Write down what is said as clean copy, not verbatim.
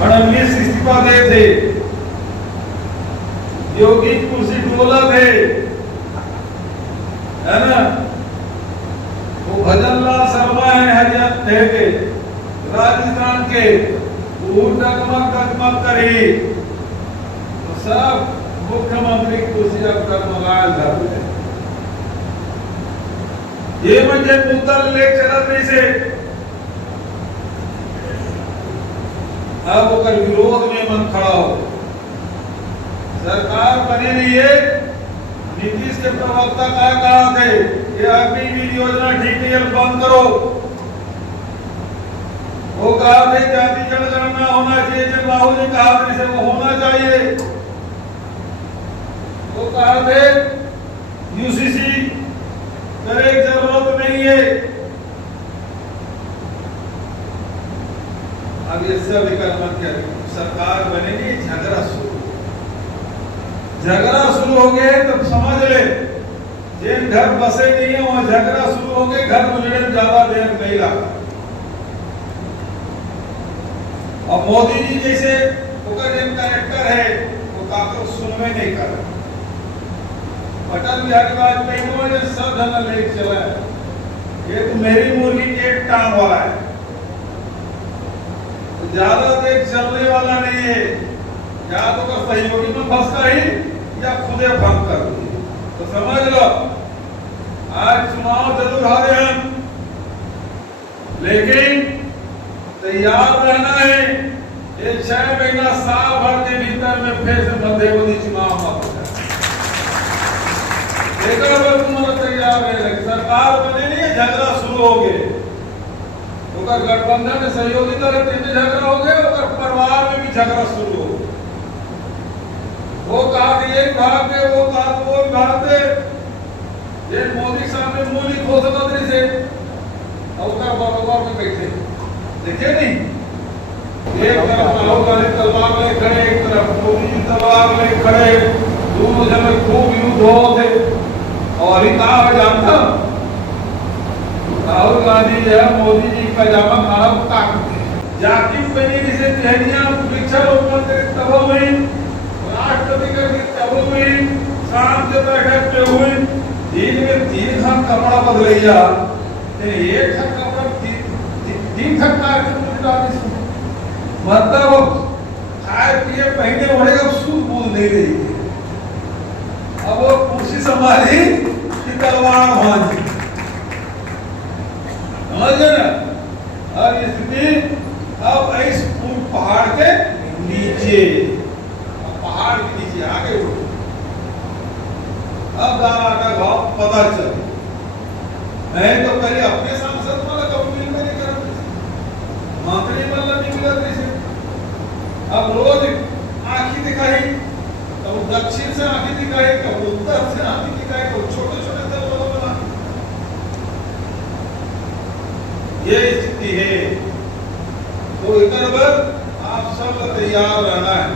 फडणवीस इस्तीफा दे थे, योगी कुर्सी डोला थे, है ना। वो भजनलाल शर्मा है हरियाणा के, राजस्थान के, वो डगमग करी तो सब मुख्यमंत्री कुर्सी अब डगमगाल धरते। ये म्हणजे मुद्दल ले चलत नहीं से अब ओकर विरोध में मन खड़ा हो। सरकार बने लिए नीतीश के प्रवक्ता कहा थे कि अग्निवीर योजना ठीक नहीं है, बंद करो। वो कहा थे जाति जनगणना होना चाहिए, जब राहुल जी कहा था इसे वो होना चाहिए। वो कहा थे यूसीसी करे की जरूरत नहीं है। अब ये सब विकल्प क्या सरकार बनेगी, झगड़ा शुरू हो गए तो समझ ले जिन घर बसे नहीं है वहां झगड़ा शुरू हो गए, घर उजड़े ज्यादा देर नहीं लगा। और मोदी जी जैसे जिन कैरेक्टर है वो काफी सुनवे नहीं कर रहे। अटल बिहारी वाजपेयी ने सब धन लेके चला है, ये तो मेरी मुर्गी के एक टांग वाला है, तो ज्यादा देर चलने वाला नहीं है। या तो का सहयोगी में फंस ही या खुदे भंग कर दिए। तो समझ लो आज चुनाव जरूर हारे हम, लेकिन तैयार रहना है। ये 6 महीना साल भर के भीतर में फिर से मध्यवर्ती चुनाव मत हो जाए। तैयार है, सरकार बने नहीं, झगड़ा शुरू हो गए। गठबंधन में सहयोगी दल में झगड़ा हो गया, परिवार में भी झगड़ा शुरू हो गया। वो कहा कि एक भाग दे, वो कहा वो भाग दे। ये मोदी सामने मुंह नहीं खोल सकते से और बराबर में बैठे देखे नहीं। एक तरफ राहुल गांधी तलवार ले खड़े, एक तरफ मोदी जी तलवार ले खड़े, दोनों जगह खूब युद्ध हो थे। और ही कहा जानता राहुल गांधी जो है मोदी जी का जामा खाना ताकत जाति बनी से टहनियां वृक्षारोपण के तब हुई, राष्ट्रपति के तब हुई, शाम के बैठक पे हुई। दिन में 3 खान कपड़ा बदलैया, एक खान कपड़ा 3 खान कार्यक्रम मतलब खाए पिए पहने पड़ेगा, सूद बूद नहीं रही। अब वो कुर्सी संभाली कि तलवार भांजी, समझ गए ना। अब स्थिति अब इस पहाड़ के नीचे, पहाड़ के नीचे आगे उठो। अब दावा का भाव पता चल नहीं तो पहले अपने सांसद वाला कभी मिल नहीं कर मंत्री वाला नहीं मिला से। अब रोज आंखी दिखाई, तो दक्षिण से आंखी दिखाई, तो उत्तर से आंखी दिखाई, तो छोटे छोटे दल बना। ये स्थिति है, तो इधर पर आप सब तैयार रहना है।